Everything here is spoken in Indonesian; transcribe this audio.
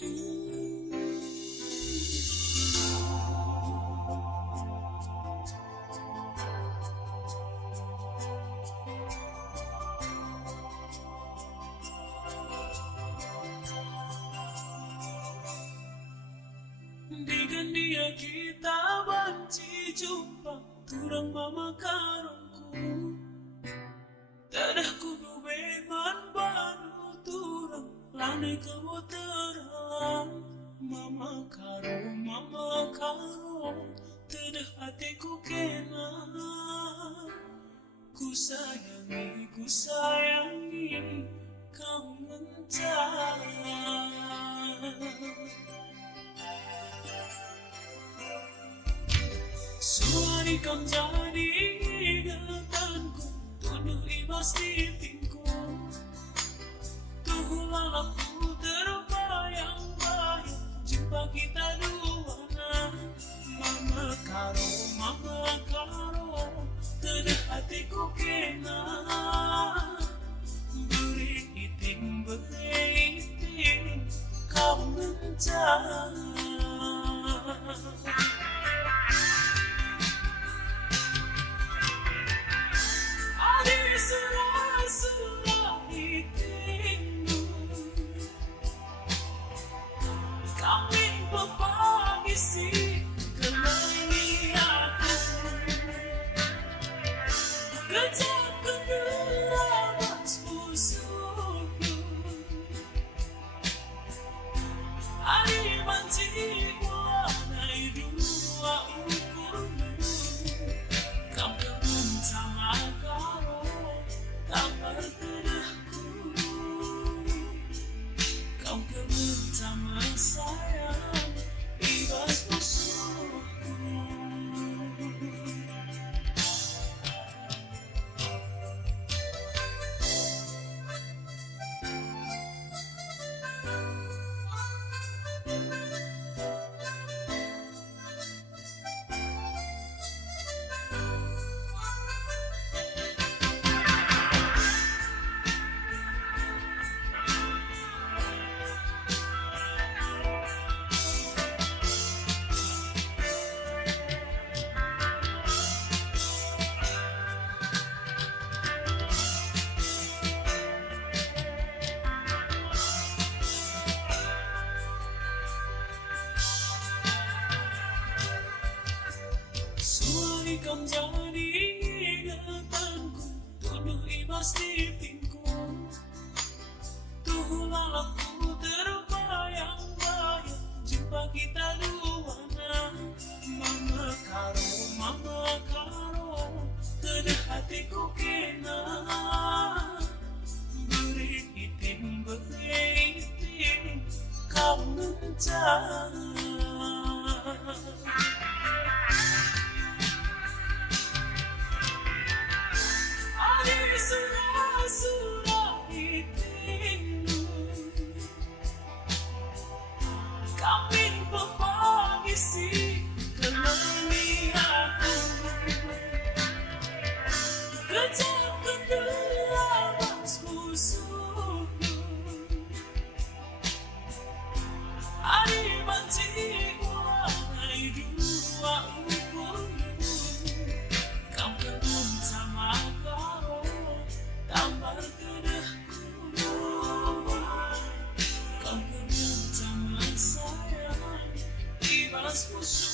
Dengan dia kita banci jumpa turang mama karungku. Dadah kudu beman baru turang lanai kamu terang. Mama karo dadah hatiku kena. Ku sayangi kau ngencar. Suari kam jadi ingatanku, tuduh ibas di pingku. Tuh lalapku terbayang-bayang, jumpa kita dua. Mama karo, dadah hatiku kena. Beri iting, kau mencar. Surah itingmu, kami berpangisi kenangi aku. Kejap kedua mas musuhku, hari banci warnai dua ukurmu. Kau bersama karo kabar terdahku, kau bersama saya ibas musuhku. Kam jadi ingatanku, tuduh ibas di pingku. Tuh lalapku terbayang-bayang, jumpa kita dua. Mama karo, dadah hatiku kena. Beri iting, kau mencar. Surah itingmu, kami berpangisi kenangi aku. Kejap kedua mas musuhku, hari banci warnai dua ukurmu. Kau bersama karo kabar terdahku, kau bersama saya ibas musuh.